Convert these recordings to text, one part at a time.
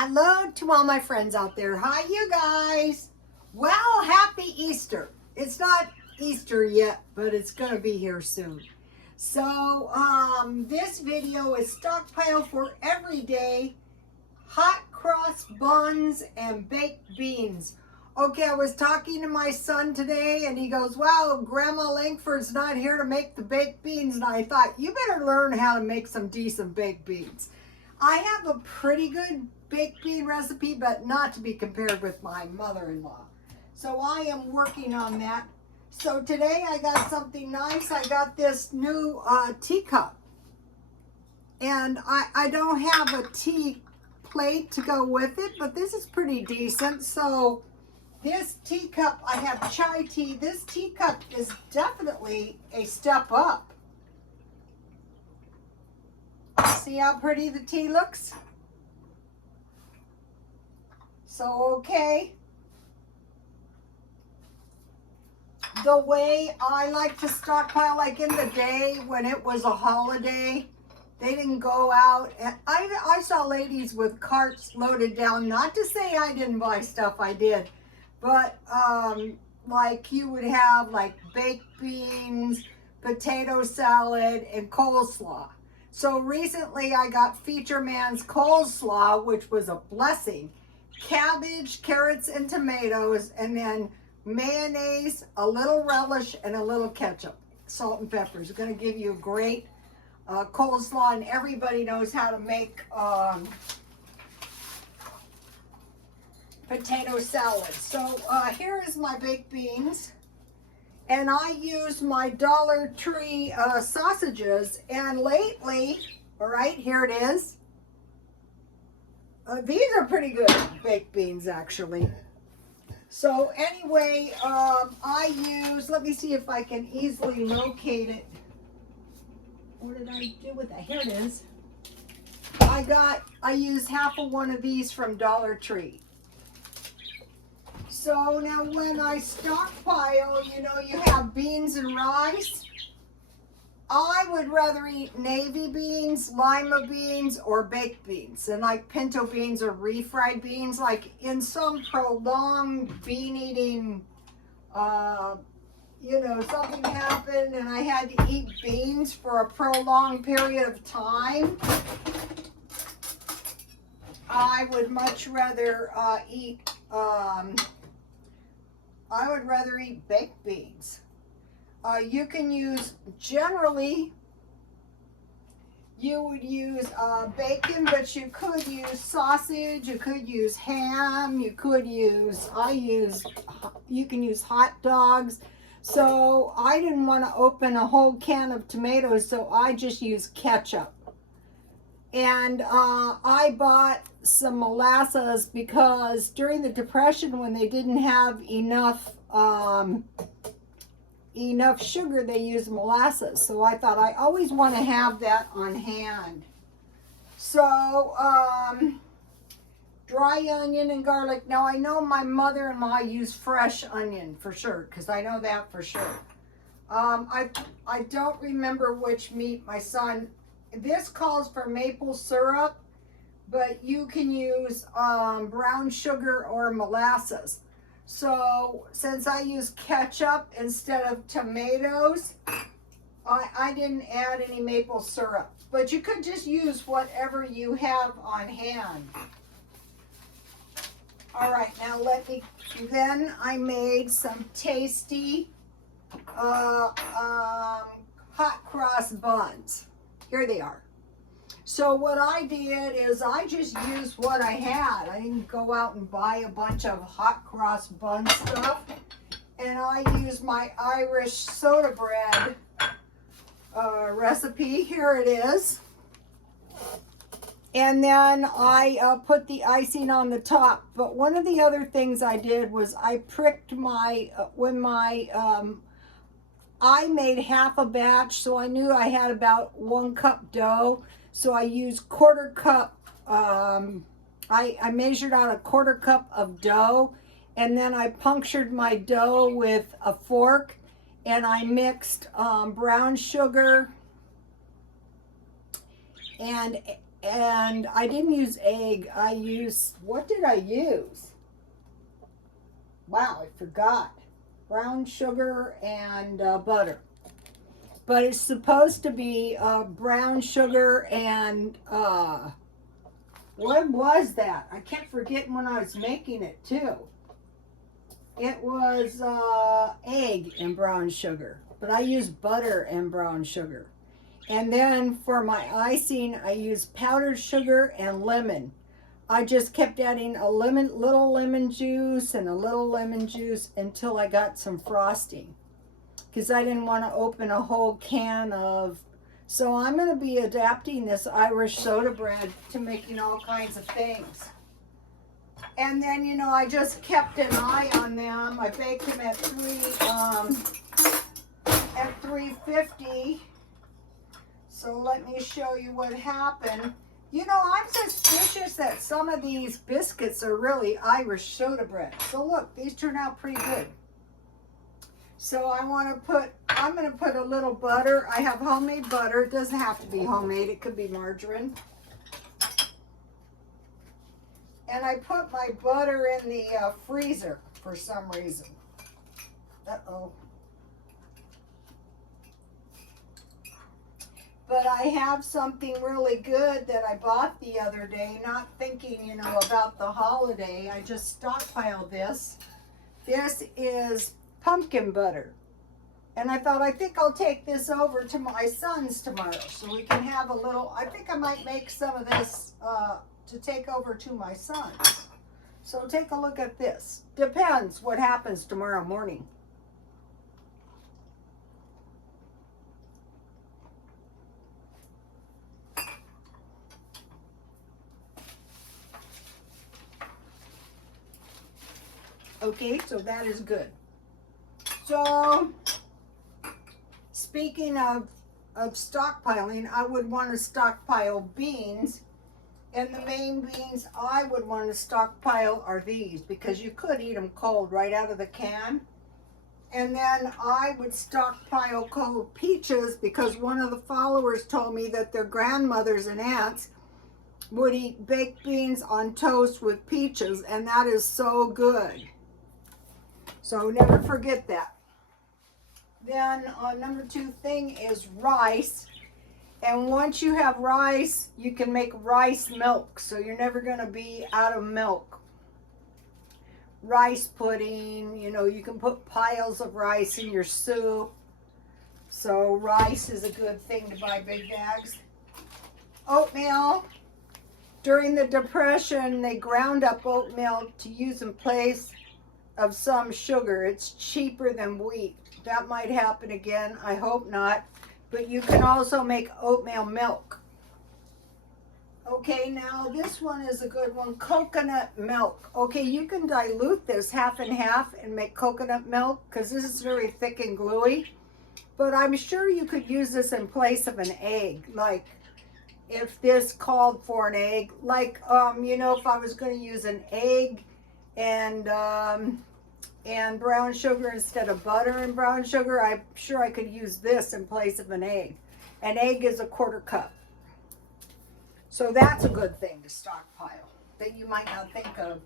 Hello to all my friends out there. Hi, you guys. Well, happy Easter. It's not Easter yet, but it's going to be here soon. So, this video is Stockpile for everyday hot cross buns and baked beans. Okay, I was talking to my son today and he goes, "Wow, Grandma Langford's not here to make the baked beans." And I thought, you better learn how to make some decent baked beans. I have a pretty good baked bean recipe, but not to be compared with my mother-in-law. So I am working on that. So today I got something nice. I got this new teacup. And I don't have a tea plate to go with it, but this is pretty decent. So this teacup, I have chai tea. This teacup is definitely a step up. See how pretty the tea looks? So, okay. The way I like to stockpile, like in the day when it was a holiday, they didn't go out. And I saw ladies with carts loaded down. Not to say I didn't buy stuff, I did. But like you would have like baked beans, potato salad, and coleslaw. So recently I got Feature Man's coleslaw, which was a blessing. Cabbage, carrots, and tomatoes, and then mayonnaise, a little relish, and a little ketchup. Salt and pepper is going to give you a great coleslaw, and everybody knows how to make potato salad. So here is my baked beans. And I use my Dollar Tree sausages. And lately, all right, here it is. These are pretty good baked beans, actually. So anyway, I use, let me see if I can easily locate it. What did I do with that? Here it is. I used half of one of these from Dollar Tree. So now when I stockpile, you know, you have beans and rice. I would rather eat navy beans, lima beans, or baked beans. And like pinto beans or refried beans, like in some prolonged bean eating, you know, something happened and I had to eat beans for a prolonged period of time. I would much rather eat baked beans. You can use, generally, you would use bacon, but you could use sausage, you could use ham, you can use hot dogs. So I didn't want to open a whole can of tomatoes, so I just used ketchup. And I bought some molasses because during the Depression, when they didn't have enough sugar, they used molasses. So I thought I always want to have that on hand. So dry onion and garlic. Now I know my mother-in-law used fresh onion for sure, because I know that for sure. I don't remember which meat my son. This calls for maple syrup, but you can use brown sugar or molasses. So since I use ketchup instead of tomatoes, I didn't add any maple syrup. But you could just use whatever you have on hand. All right, now then I made some tasty hot cross buns. Here they are. So what I did is I just used what I had. I didn't go out and buy a bunch of hot cross bun stuff. And I used my Irish soda bread recipe. Here it is. And then I put the icing on the top. But one of the other things I did was I pricked I made half a batch, so I knew I had about 1 cup dough. So I used quarter cup, I measured out a quarter cup of dough, and then I punctured my dough with a fork, and I mixed brown sugar and And I didn't use egg. I used, what did I use? Wow, I forgot. Brown sugar and butter. But it's supposed to be brown sugar and what was that? I kept forgetting when I was making it too. It was egg and brown sugar, but I used butter and brown sugar. And then for my icing, I used powdered sugar and lemon. I just kept adding a little lemon juice and a little lemon juice until I got some frosting, because I didn't want to open a whole can of. So I'm going to be adapting this Irish soda bread to making all kinds of things. And then, you know, I just kept an eye on them. I baked them at 350. So let me show you what happened. You know, I'm suspicious that some of these biscuits are really Irish soda bread. So look, these turn out pretty good. So I'm going to put a little butter. I have homemade butter. It doesn't have to be homemade. It could be margarine. And I put my butter in the freezer for some reason. Uh-oh. But I have something really good that I bought the other day, not thinking, you know, about the holiday. I just stockpiled this. This is pumpkin butter. And I thought, I think I'll take this over to my son's tomorrow so we can have a little, I think I might make some of this to take over to my son's. So take a look at this. Depends what happens tomorrow morning. Okay, so that is good. So, speaking of stockpiling, I would want to stockpile beans. And the main beans I would want to stockpile are these, because you could eat them cold right out of the can. And then I would stockpile cold peaches, because one of the followers told me that their grandmothers and aunts would eat baked beans on toast with peaches, and that is so good. So never forget that. Then number 2 thing is rice. And once you have rice, you can make rice milk. So you're never going to be out of milk. Rice pudding, you know, you can put piles of rice in your soup. So rice is a good thing to buy big bags. Oatmeal. During the Depression, they ground up oatmeal to use in place of some sugar. It's cheaper than wheat. That might happen again. I hope not. But you can also make oatmeal milk. Okay, now this one is a good one. Coconut milk. Okay, you can dilute this half and half and make coconut milk, because this is very thick and gluey. But I'm sure you could use this in place of an egg. Like, if this called for an egg. Like, you know, if I was going to use an egg and brown sugar instead of butter and brown sugar, I'm sure I could use this in place of an egg. An egg is a 1/4 cup. So that's a good thing to stockpile that you might not think of.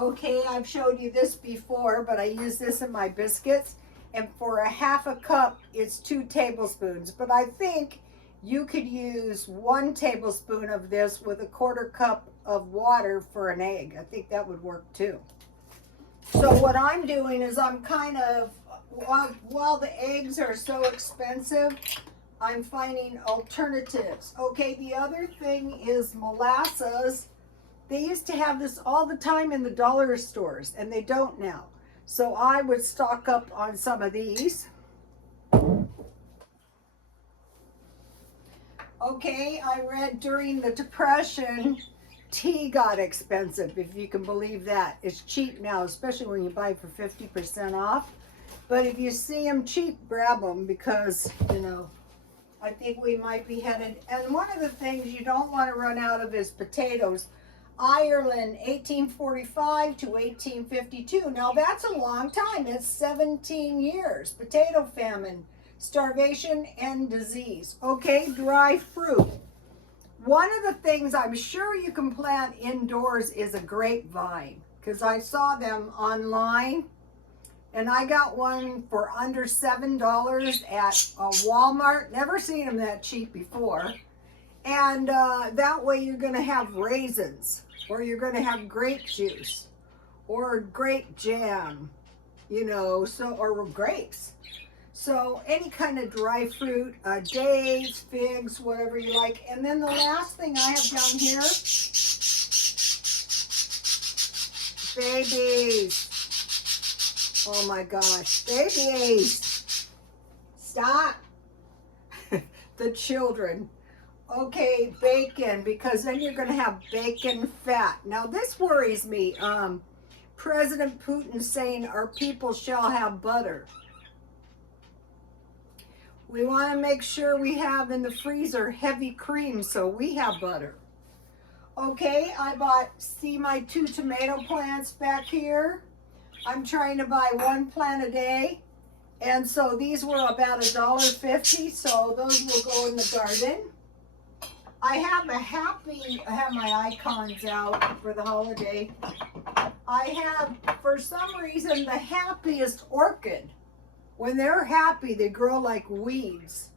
Okay, I've showed you this before, but I use this in my biscuits. And for a 1/2 cup, it's 2 tablespoons. But I think you could use 1 tablespoon of this with a 1/4 cup of water for an egg. I think that would work too. So what I'm doing is I'm kind of, while the eggs are so expensive, I'm finding alternatives. Okay, the other thing is molasses. They used to have this all the time in the dollar stores, and they don't now. So I would stock up on some of these. Okay, I read during the Depression, tea got expensive, if you can believe that. It's cheap now, especially when you buy for 50% off. But if you see them cheap, grab them, because, you know, I think we might be headed. And one of the things you don't want to run out of is potatoes. Ireland, 1845 to 1852. Now that's a long time. It's 17 years. Potato famine, starvation, and disease. Okay, dry fruit. One of the things I'm sure you can plant indoors is a grapevine, because I saw them online and I got one for under $7 at Walmart. Never seen them that cheap before. And that way you're going to have raisins, or you're going to have grape juice, or grape jam, you know, so, or grapes. So any kind of dry fruit, dates, figs, whatever you like. And then the last thing I have down here, babies. Oh my gosh, babies. Stop. The children. Okay, bacon, because then you're going to have bacon fat. Now this worries me. President Putin saying our people shall have butter. We want to make sure we have in the freezer heavy cream so we have butter. Okay, I see my 2 tomato plants back here. I'm trying to buy 1 plant a day. And so these were about $1.50, so those will go in the garden. I have my icons out for the holiday. I have, for some reason, the happiest orchid. When they're happy, they grow like weeds.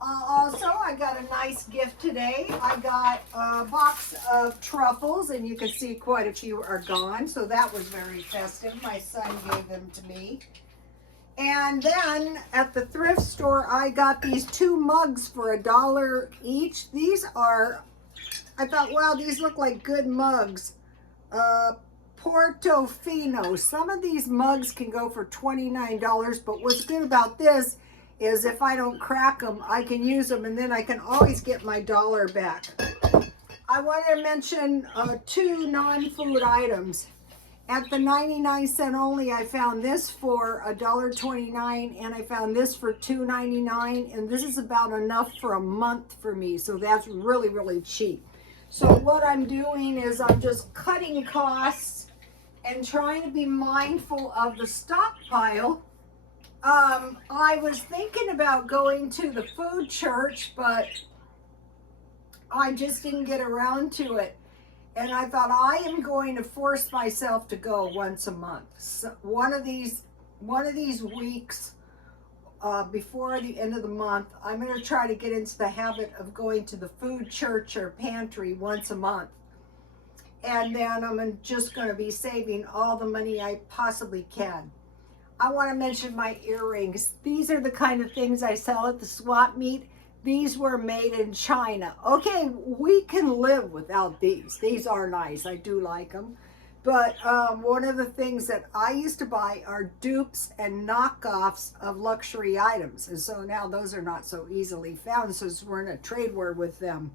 Also, I got a nice gift today. I got a box of truffles, and you can see quite a few are gone, so that was very festive. My son gave them to me. And then at the thrift store, I got these 2 mugs for $1 each. These are, I thought, wow, these look like good mugs. Portofino. Some of these mugs can go for $29, but what's good about this is if I don't crack them, I can use them, and then I can always get my $1 back. I want to mention 2 non-food items. At the 99-cent only, I found this for $1.29, and I found this for $2.99, and this is about enough for a month for me, so that's really, really cheap. So what I'm doing is I'm just cutting costs and trying to be mindful of the stockpile. I was thinking about going to the food church, but I just didn't get around to it. And I thought, I am going to force myself to go once a month. So one of these weeks before the end of the month, I'm going to try to get into the habit of going to the food church or pantry once a month. And then I'm just going to be saving all the money I possibly can. I want to mention my earrings. These are the kind of things I sell at the swap meet. These were made in China. Okay, we can live without these. These are nice. I do like them. But one of the things that I used to buy are dupes and knockoffs of luxury items. And so now those are not so easily found, since we're in a trade war with them.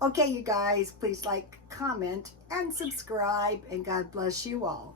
Okay, you guys, please like, comment, and subscribe. And God bless you all.